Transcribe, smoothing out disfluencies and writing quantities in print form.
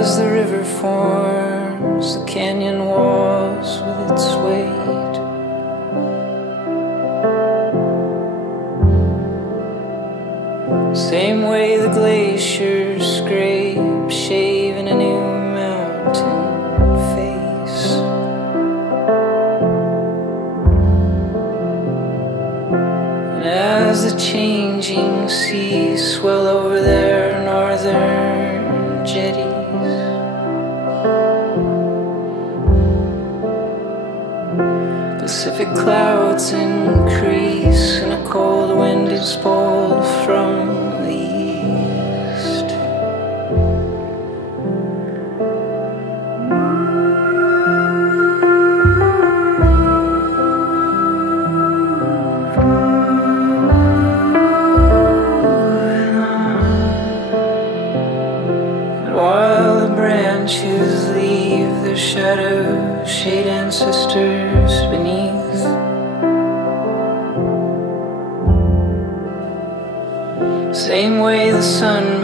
as the river forms the canyon walls with its weight, same way the glaciers scrape, shaving a new mountain face. And as the changing seas swell over their northern jetties, Pacific clouds increase and a cold wind is pulled from the east. And while the branches leave their shadows, shade ancestors beneath, same way the sun